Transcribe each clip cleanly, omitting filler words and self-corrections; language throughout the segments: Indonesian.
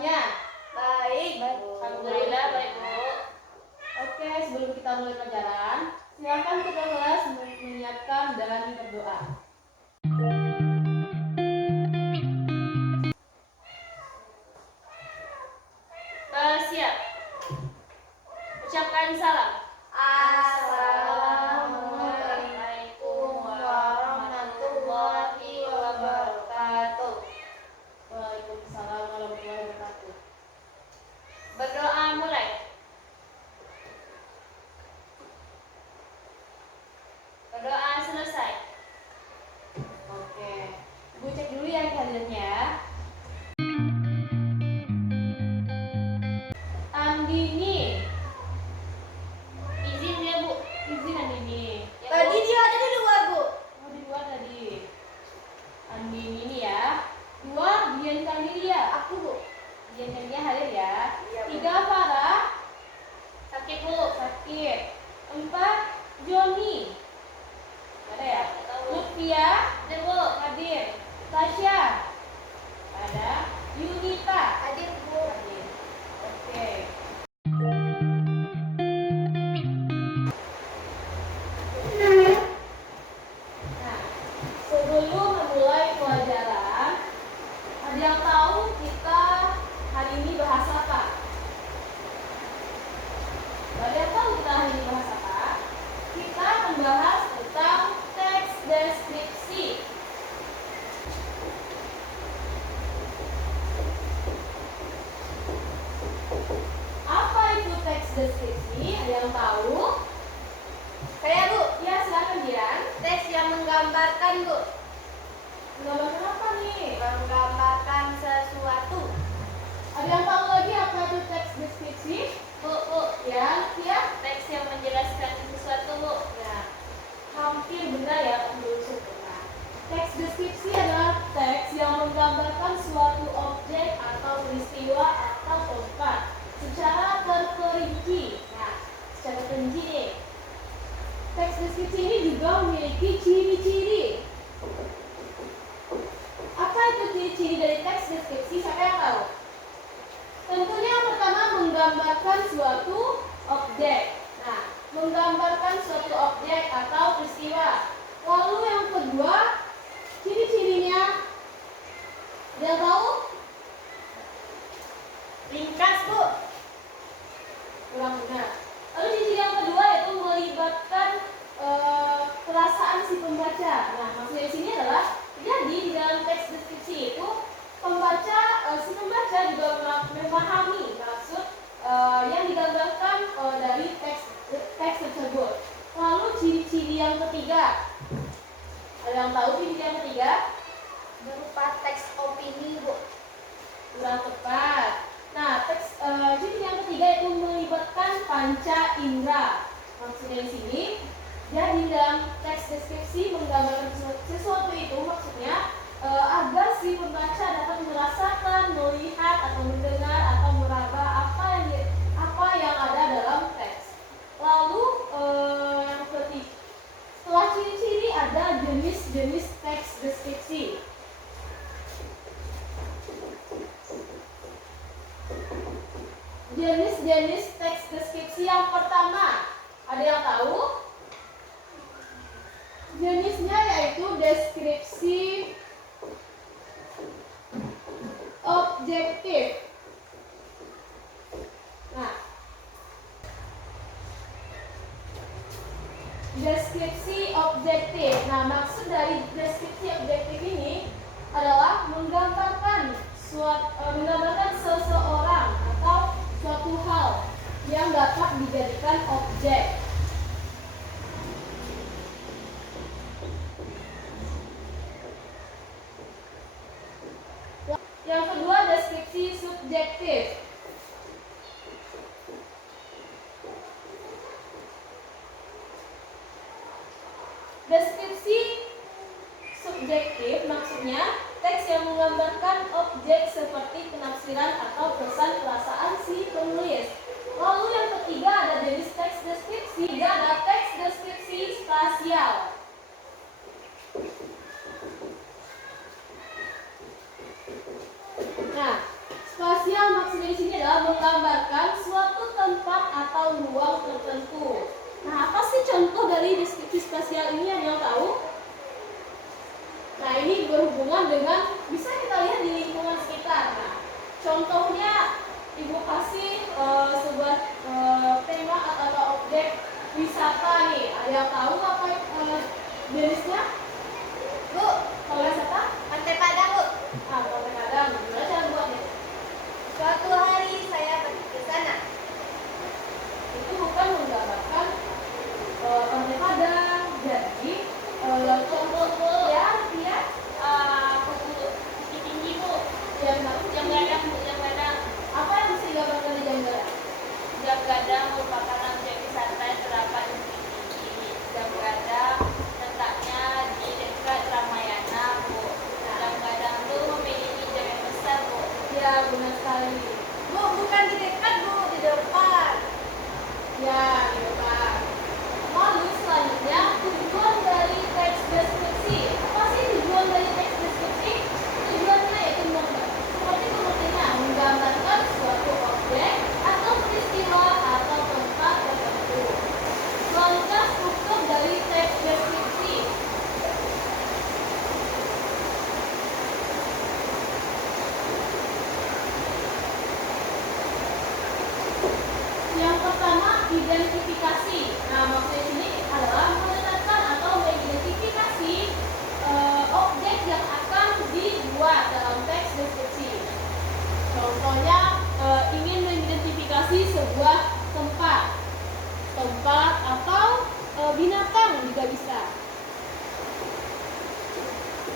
semuanya? Baik. Alhamdulillah baik, Bu. Oke, sebelum kita mulai pelajaran, silakan ketua kelas menyiapkan dan berdoa. Siap. Ucapkan salam. Assalamualaikum warahmatullahi wabarakatuh. Waalaikumsalam warahmatullahi wabarakatuh. Berdoa mulai. Berdoa selesai. Oke, Ibu cek dulu ya kehadirannya. Andini, Izin ya, Bu. izin Andini. Ya, Bu. Tadi dia ada di luar, Bu. Oh, di luar tadi. Andini ini ya. 2, Dian Kandilia. Aku, Bu. Dian Kandilia hadir ya. Iya, Bu. 3, Farah. Sakit, Bu. Sakit. 4, Joni. Ada ya? Nggak tahu. Lutfia Ada, Bu. hadir. Tasya ada. Yunita Hadir, Bu. hadir. Oke. Nah, sebelum memulai pelajaran, ada yang tahu kita hari ini bahas apa? Ada yang tahu kita hari ini bahas apa? Kita akan bahas tentang teks deskripsi. Apa itu teks deskripsi? Ada yang tahu? Saya, Bu. Ya, silakan Dian. Teks yang menggambarkan, Bu. Menggambarkan apa nih? Menggambarkan sesuatu. Ada yang tahu lagi apa itu teks deskripsi? Bu, Bu. Ya, Teks yang menjelaskan sesuatu, Bu. Nah, hampir benar ya, belum sempurna. Teks deskripsi adalah teks yang menggambarkan suatu objek atau peristiwa atau tempat secara terperinci. Nah, secara terperinci nih. Teks deskripsi ini juga memiliki ciri-ciri. Apa itu ciri-ciri dari teks deskripsi? Siapa yang tahu? Tentunya yang pertama menggambarkan suatu objek. Nah, menggambarkan suatu objek atau peristiwa. Lalu yang kedua, ciri-cirinya. Ada yang tahu? Ringkas, Bu. Kurang benar. Lalu ciri yang kedua yaitu melibatkan perasaan si pembaca. Nah, maksudnya di sini adalah jadi di dalam teks deskripsi itu si pembaca juga memahami maksud yang digambarkan dari teks tersebut. Lalu ciri-ciri yang ketiga. Ada yang tahu ciri yang ketiga? Berupa teks opini, Bu. Kurang tepat. Nah, ciri yang ketiga itu melibatkan panca indera. Maksudnya di sini, jadi dalam teks deskripsi menggambarkan sesuatu itu maksudnya agar si pembaca dapat merasakan, melihat atau mendengar atau meraba apa yang ada dalam teks. Lalu yang ketiga, setelah ciri-ciri ada jenis-jenis teks deskripsi. Jenis-jenis teks deskripsi yang pertama, ada yang tahu? Jenisnya yaitu deskripsi objektif. Nah, deskripsi objektif. Nah, maksud dari deskripsi objektif ini adalah menggambarkan seseorang atau suatu hal yang dapat dijadikan objek. Yang kedua, deskripsi subjektif. Deskripsi subjektif maksudnya teks yang menggambarkan objek seperti penafsiran atau pesan perasaan si penulis. Lalu yang ketiga ada jenis teks deskripsi, ada teks deskripsi spasial. Nah, spasial maksudnya di sini adalah menggambarkan suatu tempat atau ruang tertentu. Nah, apa sih contoh dari deskripsi spasial ini, yang tahu? Nah, ini berhubungan dengan bisa kita lihat di lingkungan sekitar. Nah, contohnya Ibu kasih sebuah tema atau objek wisata nih. Ada yang tahu apa jenisnya? Bu, Kalau wisata? Pantai Padang, Bu. Ah, Pantai Padang. Gimana cara buatnya? Suatu hari saya pergi ke sana. Itu bukan menggambarkan Pantai Padang. Jadi Bu. ya, Bukit tinggi, Bu. yang Jam gadang, Bu. Jam gadang. apa yang bisa digambarkan di Jambara? Jam gadang merupakan objek wisata yang terdapat di Bukit Tinggi. Jam gadang letaknya di dekat Ramayana, Bu. Jam gadang itu memiliki jam yang besar, Bu. Ya, benar sekali. Bu, bukan di dekat, Bu, di depan. Ya, di depan. Lalu selanjutnya tujuan dari teks deskripsi. Apa sih tujuan dari teks deskripsi? Tujuannya yaitu seperti pengertiannya menggambarkan suatu objek atau peristiwa atau tempat tertentu. Selanjutnya struktur dari teks deskripsi. Yang pertama, identifikasi. Nah, maksudnya ini adalah menetapkan atau mengidentifikasi objek yang akan dibuat dalam teks deskripsi. Contohnya, ingin mengidentifikasi sebuah tempat atau binatang juga bisa.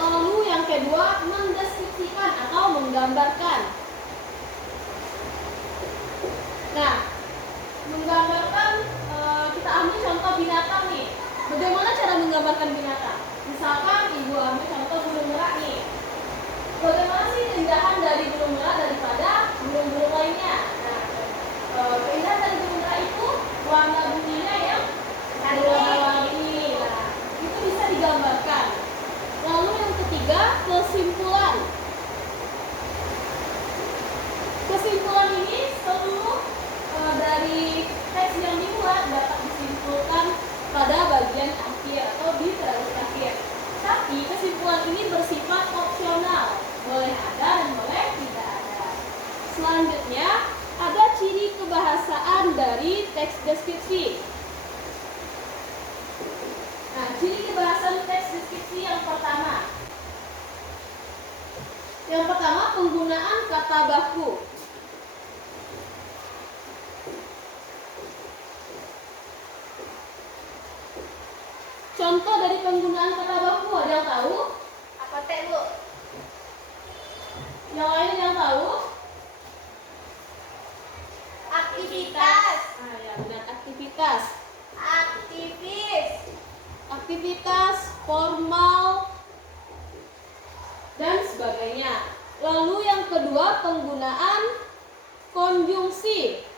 Lalu yang kedua, mendeskripsikan atau menggambarkan. Nah, menggambarkan, kita ambil contoh binatang nih. Bagaimana cara menggambarkan binatang? Misalkan Ibu ambil contoh burung merak nih. Bagaimana sih keindahan dari burung merak daripada burung-burung lainnya? Nah, keindahan dari burung merak itu warna bunyinya yang berwarna-warni. Nah, itu bisa digambarkan. Lalu yang ketiga, kesimpulan. Kesimpulan ini seluruh dari teks yang dibuat dapat disimpulkan pada bagian akhir atau di baris akhir. Tapi kesimpulan ini bersifat opsional, boleh ada dan boleh tidak ada. Selanjutnya ada ciri kebahasaan dari teks deskripsi. Nah, ciri kebahasaan teks deskripsi yang pertama. Yang pertama, penggunaan kata baku. Contoh dari penggunaan kata baku, ada yang tahu? Apa teh, Bu? Yang lain yang tahu? Aktivitas. Ah, ya, benar, aktivitas. Aktivis. Aktivitas formal dan sebagainya. Lalu yang kedua, penggunaan konjungsi.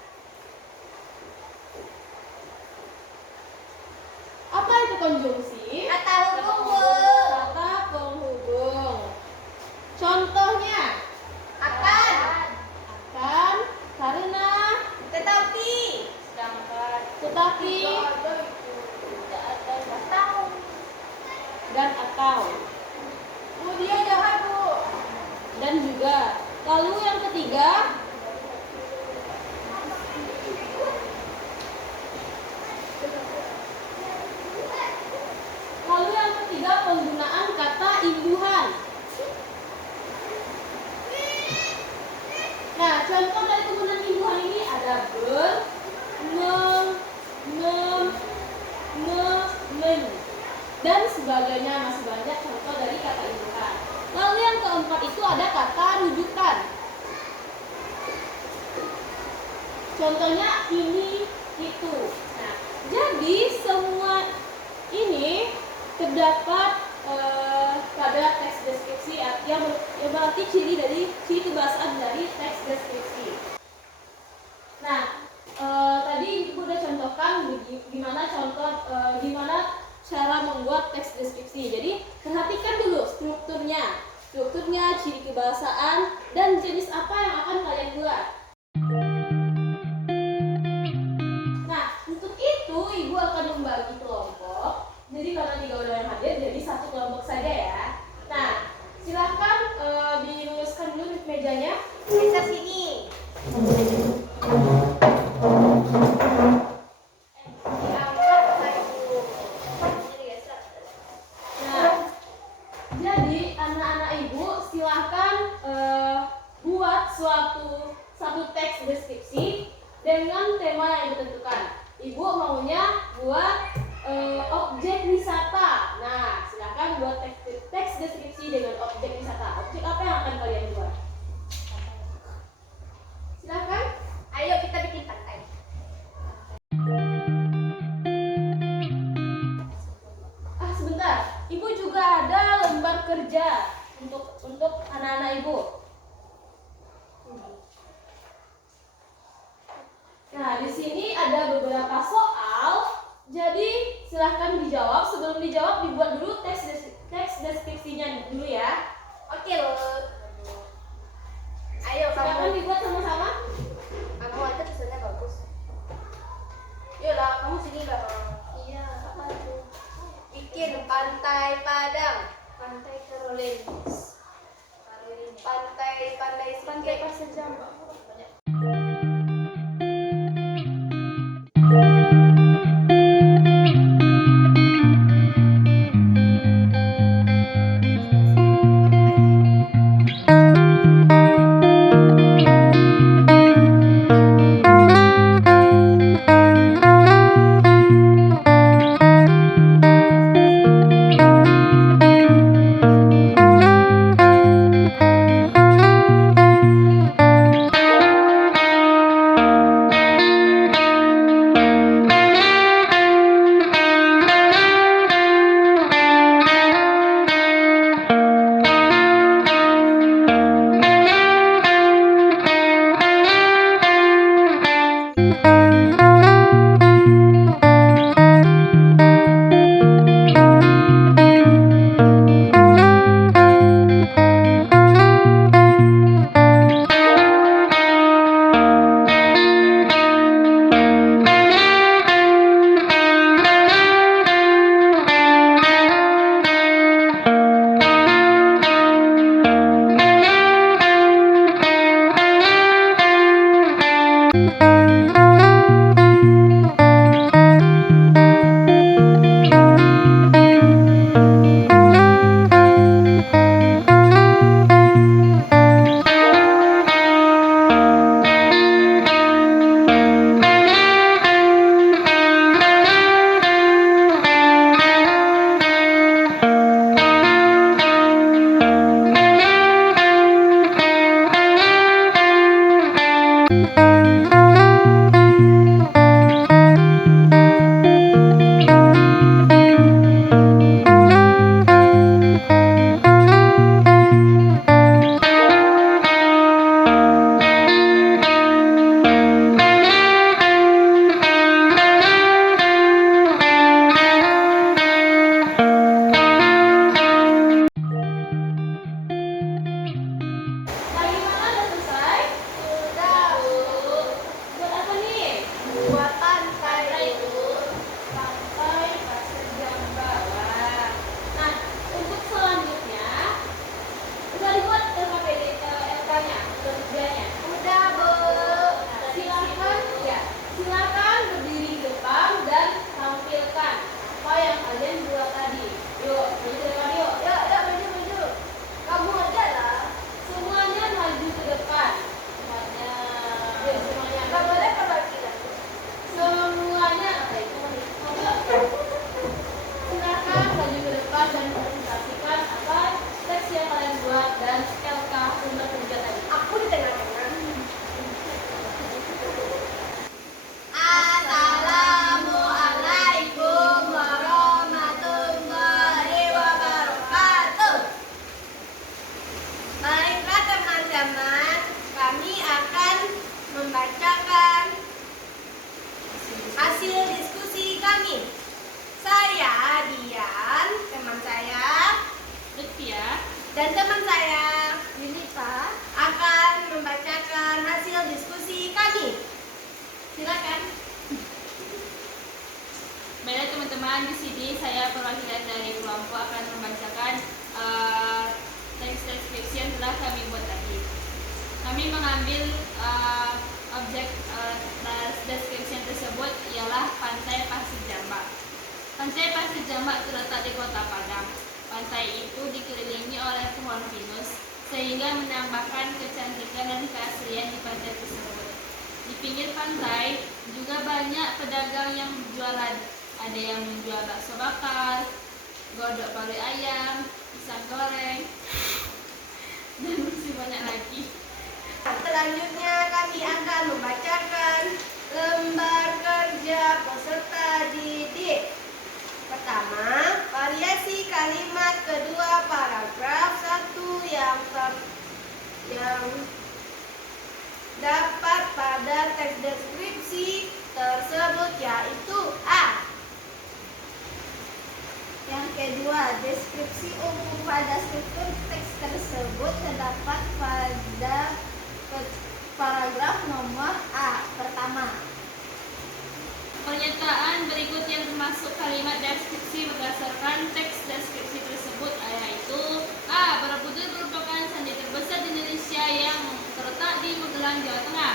Apa itu konjungsi? Kata hubung, Bu. Kata penghubung. Contohnya Akan. akan, karena, Tetapi. Sedangkan tetapi, tidak ada Tahu. dan atau. Bu, dia jahat, Bu. Dan juga. Lalu yang ketiga, penggunaan kata imbuhan. Nah, contoh dari penggunaan imbuhan ini ada ber, meng, men, dan sebagainya. Masih banyak contoh dari kata imbuhan. Lalu yang keempat itu ada kata rujukan. Contohnya ini, itu. Nah, jadi semua ini terdapat pada teks deskripsi yang berarti ciri kebahasaan dari teks deskripsi. Nah, tadi Ibu udah contohkan gimana cara membuat teks deskripsi. Jadi perhatikan dulu strukturnya, ciri kebahasaan dan jenis apa yang akan kalian satu teks deskripsi dengan tema yang ditentukan. Ibu maunya buat objek wisata. Nah, silakan buat teks deskripsi dengan objek wisata. Objek apa yang akan kalian buat? Silakan. Ayo kita bikin pantai. Sebentar. Ibu juga ada lembar kerja untuk anak-anak ibu. Nah, di sini ada beberapa soal. Jadi, silahkan dijawab. Sebelum dijawab, dibuat dulu teks deskripsinya dulu ya. Oke loh. Ayo Silahkan kamu. dibuat sama-sama. Kamu aja tulisannya bagus. Yolah, kamu sini dong. Iya, apa itu? Bikin pantai Padang. Pantai Caroline. Pantai Pantai Pasir Jambak. dan teman saya Yunita akan membacakan hasil diskusi kami. Silakan. Baiklah teman-teman, di sini saya perwakilan dari kelompok akan membacakan teks deskripsi yang telah kami buat tadi. Kami mengambil objek deskripsi tersebut ialah Pantai Pasir Jambak. Pantai Pasir Jambak terletak di Kota Padang. Pantai itu dikelilingi oleh pohon pinus sehingga menambahkan kecantikan dan keaslian di pantai tersebut. pinggir pantai juga banyak pedagang yang jualan. Ada yang menjual bakso bakar, godok pari ayam, pisang goreng, dan masih banyak lagi. Selanjutnya kami akan membacakan lembar kerja peserta didik. Pertama, variasi kalimat kedua paragraf 1 yang dapat pada teks deskripsi tersebut, yaitu A. Yang kedua, deskripsi umum pada struktur teks tersebut terdapat pada paragraf nomor A. Pertama, Pernyataan berikut yang termasuk kalimat deskripsi berdasarkan teks deskripsi tersebut, yaitu A. Borobudur merupakan candi terbesar di Indonesia yang terletak di Magelang, Jawa Tengah.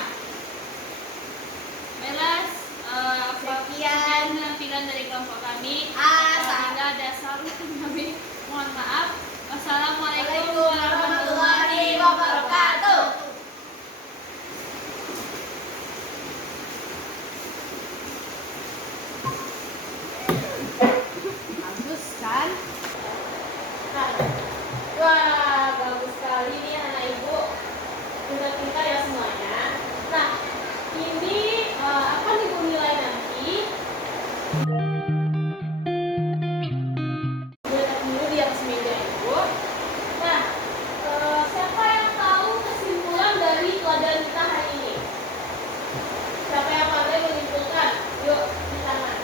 Baiklah, sekian penampilan dari kelompok kami. Apabila ada salah kami mohon maaf. Wassalamualaikum warahmatullahi wabarakatuh. bagus kan? Nah, wah bagus sekali nih anak ibu, pintar-pintar ya semuanya. Nah, ini akan ibu nilai nanti. Letak dulu di atas meja ibu. Nah, siapa yang tahu kesimpulan dari pelajaran kita hari ini? Siapa yang pandai menyimpulkan? Yuk, di tangan.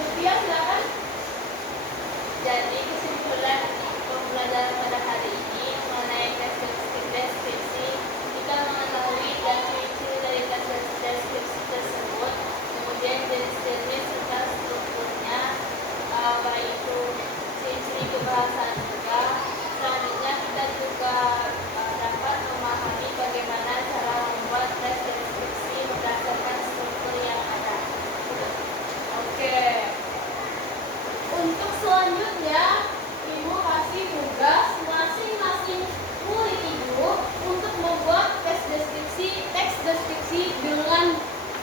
Lutfia, silakan. Jadi kesimpulan pembelajaran pada hari ini mengenai teks deskripsi, kita mengetahui dan ciri-ciri dari teks deskripsi tersebut, kemudian jenis-jenis serta strukturnya, baik itu ciri-ciri kebahasaan juga. Selanjutnya kita juga dapat memahami bagaimana cara membuat teks deskripsi berdasarkan struktur yang ada. Oke. Untuk selanjutnya, ibu kasih tugas masing-masing murid ibu untuk membuat teks deskripsi dengan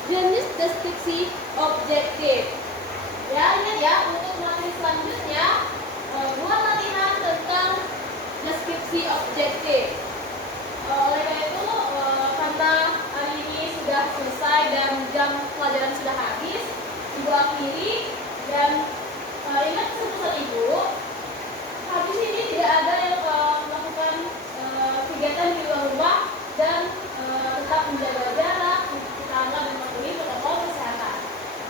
jenis deskripsi objektif. Ya, ingat ya, untuk materi selanjutnya buat latihan tentang deskripsi objektif. Oleh karena itu, karena hari ini sudah selesai dan jam pelajaran sudah habis, ibu akhiri dan ingat pesan ibu, habis ini tidak ada yang melakukan kegiatan di luar rumah dan tetap menjaga jarak, mencuci tangan dan mematuhi protokol kesehatan.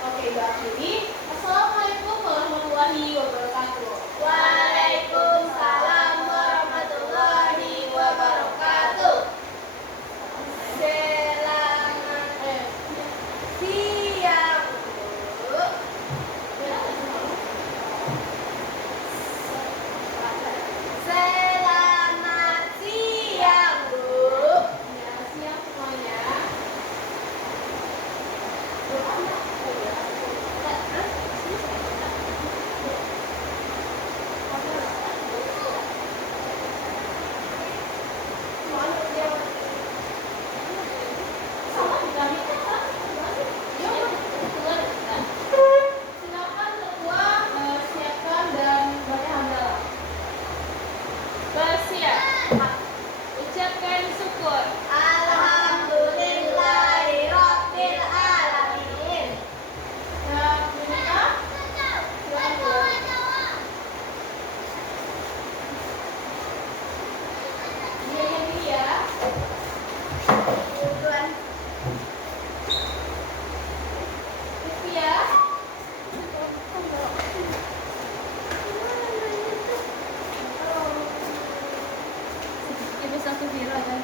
Oke, ibu akhiri. Assalamualaikum warahmatullahi wabarakatuh. Waalaikumsalam warahmatullahi wabarakatuh. Selamat siang, Bu. Selamat siang, Bu. Ya, siap semuanya. Sama juga nih, silakan ketua siapkan dan baca hamdalah. Bersiap. Ucapkan syukur. Alhamdulillahirabbil alamin. Ya, Monica, silakan keluar. Dia yang ini ya. Tuan. Lutfia. Ibu satu viral kan?